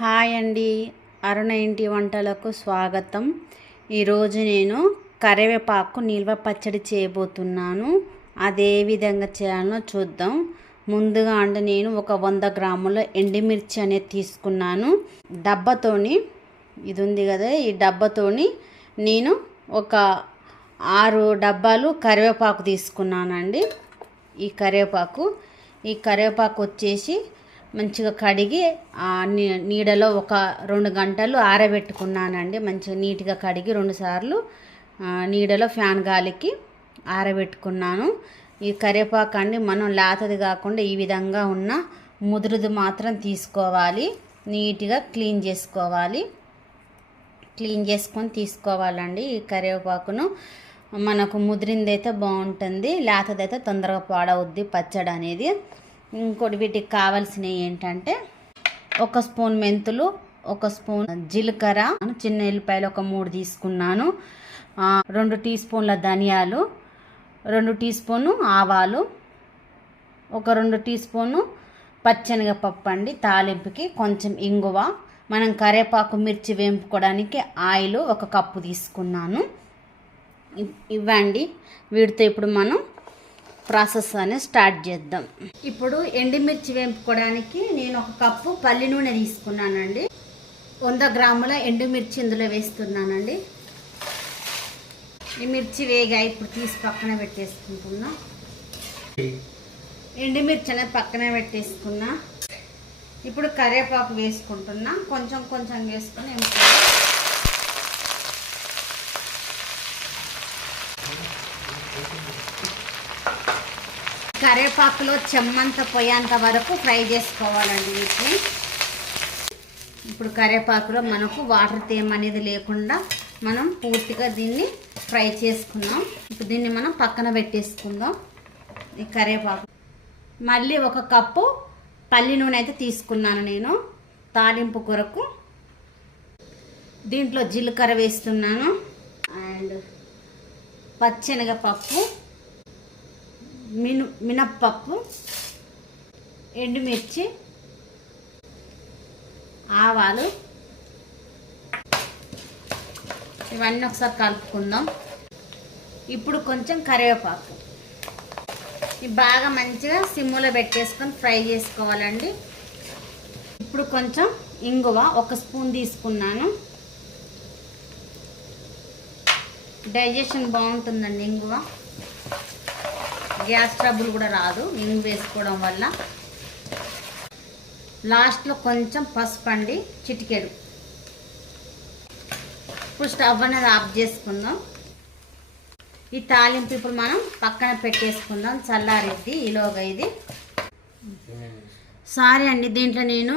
Hi అండి, అరుణ ఇంటి వంటలకు స్వాగతం. ఈరోజు నేను కరివేపాకు నిల్వ పచ్చడి చేయబోతున్నాను. అదే విధంగా చేయాలో చూద్దాం. ముందుగా నేను ఒక 100 గ్రాముల ఎండుమిర్చి అనేది తీసుకున్నాను. డబ్బాతోని ఇది ఉంది కదా, ఈ డబ్బాతోని నేను ఒక 6 డబ్బాలు కరివేపాకు తీసుకున్నానండి. ఈ కరివేపాకు వచ్చేసి మంచిగా కడిగి నీడలో ఒక 2 గంటలు ఆరబెట్టుకున్నానండి. మంచిగా నీట్గా కడిగి 2 సార్లు నీడలో ఫ్యాన్ గాలికి ఆరబెట్టుకున్నాను. ఈ కరివేపాకు అండి మనం లేతది కాకుండా ఈ విధంగా ఉన్న ముదురుది మాత్రం తీసుకోవాలి. నీట్గా క్లీన్ చేసుకొని తీసుకోవాలండి. ఈ కరివేపాకును మనకు ముదిరిందైతే బాగుంటుంది, లేతదైతే తొందరగా పాడవుద్ది పచ్చడి అనేది. ఇంకోటి వీటికి కావాల్సినవి ఏంటంటే 1 స్పూన్ మెంతులు, 1 స్పూన్ జీలకర్ర, చిన్న ఎల్లిపాయలు ఒక 3 తీసుకున్నాను, 2 టీ స్పూన్ల ధనియాలు, 2 టీ స్పూను ఆవాలు, ఒక 2 టీ స్పూను పచ్చెనగపప్పు అండి తాలింపుకి, కొంచెం ఇంగువ, మనం కరివేపాకు మిర్చి వేంపుకోవడానికి ఆయిల్ 1 కప్పు తీసుకున్నాను. ఇవ్వండి. వీటితో ఇప్పుడు మనం ప్రాసెస్ అనేది స్టార్ట్ చేద్దాం. ఇప్పుడు ఎండుమిర్చి వేంపుకోవడానికి నేను 1 కప్పు పల్లి నూనె తీసుకున్నానండి. 100 గ్రాముల ఎండుమిర్చి ఇందులో వేస్తున్నానండి. ఈ మిర్చి వేగా ఇప్పుడు తీసి పక్కన పెట్టేసుకుంటున్నా. ఎండుమిర్చి అనేది పక్కన పెట్టేసుకున్నా. ఇప్పుడు కరివేపాకు వేసుకుంటున్నా. కొంచెం వేసుకుని కరివేపాకులో చెమ్మంత పోయేంత వరకు ఫ్రై చేసుకోవాలండి వీటిని. ఇప్పుడు కరివేపాకులో మనకు వాటర్ తేమ అనేది లేకుండా మనం పూర్తిగా దీన్ని ఫ్రై చేసుకుందాం. ఇప్పుడు దీన్ని మనం పక్కన పెట్టేసుకుందాం. ఈ కరివేపాకు మళ్ళీ 1 కప్పు పల్లి నూనె అయితే తీసుకున్నాను నేను తాలింపు కొరకు. దీంట్లో జీలకర్ర వేస్తున్నాను అండ్ పచ్చెనగపప్పు, మినప్పప్పు, ఎండుమిర్చి, ఆవాలు, ఇవన్నీ ఒకసారి కలుపుకుందాం. ఇప్పుడు కొంచెం కరివేపాకు ఇవి బాగా మంచిగా సిమ్లో పెట్టేసుకొని ఫ్రై చేసుకోవాలండి. ఇప్పుడు కొంచెం ఇంగువ 1 స్పూన్ తీసుకున్నాను. డైజెషన్ బాగుంటుందండి ఇంగువ, గ్యాస్ ట్రబుల్ కూడా రాదు ఇంగు వేసుకోవడం వల్ల. లాస్ట్లో కొంచెం పసుపు అండి, చిటికెడు. ఇప్పుడు స్టవ్ అనేది ఆఫ్ చేసుకుందాం. ఈ తాలింపు ఇప్పుడు మనం పక్కన పెట్టేసుకుందాం, చల్లారిద్ది ఈలోగా. ఇది సారీ అండి, దీంట్లో నేను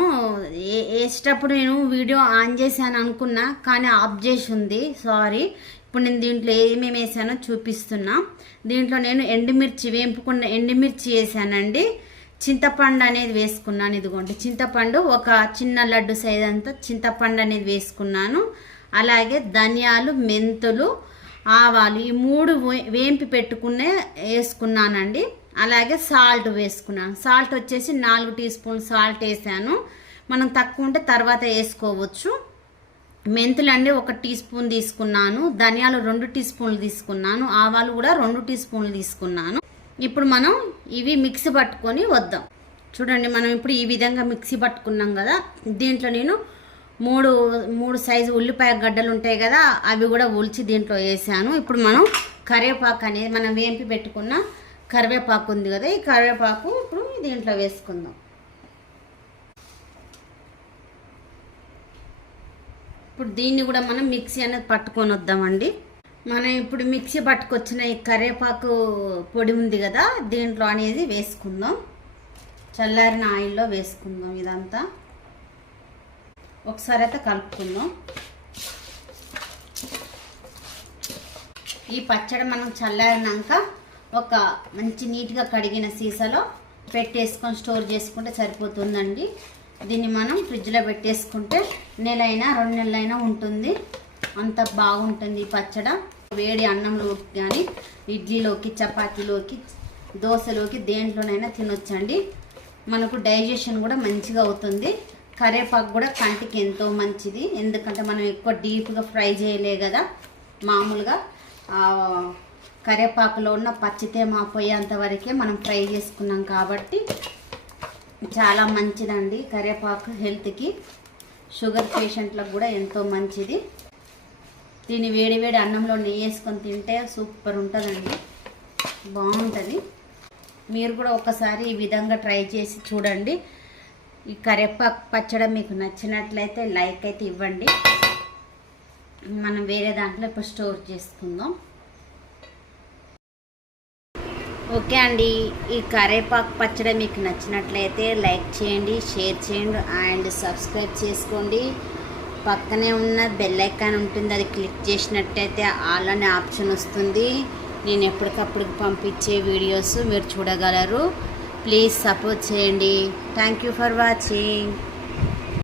వేసేటప్పుడు నేను వీడియో ఆన్ చేశాను అనుకున్నా, కానీ ఆఫ్ చేసి ఉంది, సారీ. ఇప్పుడు నేను దీంట్లో ఏమేమి వేసానో చూపిస్తున్నా. దీంట్లో నేను ఎండుమిర్చి వేంపుకున్న ఎండుమిర్చి వేసానండి. చింతపండు అనేది వేసుకున్నాను. ఇదిగోండి చింతపండు, ఒక చిన్న లడ్డు సైజ్ అంతా చింతపండు అనేది వేసుకున్నాను. అలాగే ధనియాలు, మెంతులు, ఆవాలు ఈ 3 వేంపి పెట్టుకునే వేసుకున్నానండి. అలాగే సాల్ట్ వేసుకున్నాను. సాల్ట్ వచ్చేసి 4 టీ స్పూన్ సాల్ట్ వేసాను. మనం తక్కువ ఉంటే తర్వాత వేసుకోవచ్చు. మెంతులు అండి 1 టీ స్పూన్ తీసుకున్నాను. ధనియాలు 2 టీ స్పూన్లు తీసుకున్నాను. ఆవాలు కూడా 2 టీ స్పూన్లు తీసుకున్నాను. ఇప్పుడు మనం ఇవి మిక్సీ పట్టుకొని వద్దాం. చూడండి, మనం ఇప్పుడు ఈ విధంగా మిక్సీ పట్టుకున్నాం కదా. దీంట్లో నేను 3 సైజు ఉల్లిపాయ గడ్డలు ఉంటాయి కదా, అవి కూడా ఒలిచి దీంట్లో వేసాను. ఇప్పుడు మనం కరివేపాకు అనేది మనం వేంపి పెట్టుకున్న కరివేపాకు ఉంది కదా, ఈ కరివేపాకు ఇప్పుడు దీంట్లో వేసుకుందాం. ఇప్పుడు దీన్ని కూడా మనం మిక్సీ అనేది పట్టుకొని వద్దామండి. మనం ఇప్పుడు మిక్సీ పట్టుకొచ్చిన ఈ కరివేపాకు పొడి ఉంది కదా, దీంట్లో అనేది వేసుకుందాం. చల్లారిన ఆయిల్లో వేసుకుందాం. ఇదంతా ఒకసారి అయితే కలుపుకుందాం. ఈ పచ్చడి మనం చల్లారినాక ఒక మంచి నీట్గా కడిగిన సీసాలో పెట్టేసుకొని స్టోర్ చేసుకుంటే సరిపోతుందండి. దీన్ని మనం ఫ్రిడ్జ్లో పెట్టేసుకుంటే 1 నెలైనా 2 నెలలైనా ఉంటుంది. అంత బాగుంటుంది ఈ పచ్చడి. వేడి అన్నంలోకి కానీ, ఇడ్లీలోకి, చపాతీలోకి, దోశలోకి, దేంట్లోనైనా తినొచ్చండి. మనకు డైజెషన్ కూడా మంచిగా అవుతుంది. కరివేపాకు కూడా కంటికి ఎంతో మంచిది, ఎందుకంటే మనం ఎక్కువ డీప్గా ఫ్రై చేయలే కదా, మామూలుగా కరివేపాకులో ఉన్న పచ్చితేమ పోయేంత వరకే మనం ఫ్రై చేసుకున్నాం కాబట్టి చాలా మంచిదండి కరివేపాకు హెల్త్కి. షుగర్ పేషెంట్లకు కూడా ఎంతో మంచిది. దీన్ని వేడి అన్నంలో నెయ్యి వేసుకొని తింటే సూపర్ ఉంటుందండి, బాగుంటుంది. మీరు కూడా ఒకసారి ఈ విధంగా ట్రై చేసి చూడండి. ఈ కరివేపాకు పచ్చడి మీకు నచ్చినట్లయితే లైక్ అయితే ఇవ్వండి. మనం వేరే దాంట్లో ఇప్పుడు స్టోర్ చేసుకుందాం. ఓకే అండి, ఈ కరివేపాకు పచ్చడి మీకు నచ్చినట్లయితే లైక్ చేయండి, షేర్ చేయండి అండ్ సబ్స్క్రైబ్ చేసుకోండి. పక్కనే ఉన్న బెల్ ఐకాన్ ఉంటుంది, అది క్లిక్ చేసినట్టయితే ఆల్ అనే ఆప్షన్ వస్తుంది. నేను ఎప్పటికప్పుడు పంపించే వీడియోస్ మీరు చూడగలరు. ప్లీజ్ సపోర్ట్ చేయండి. Thank you for watching.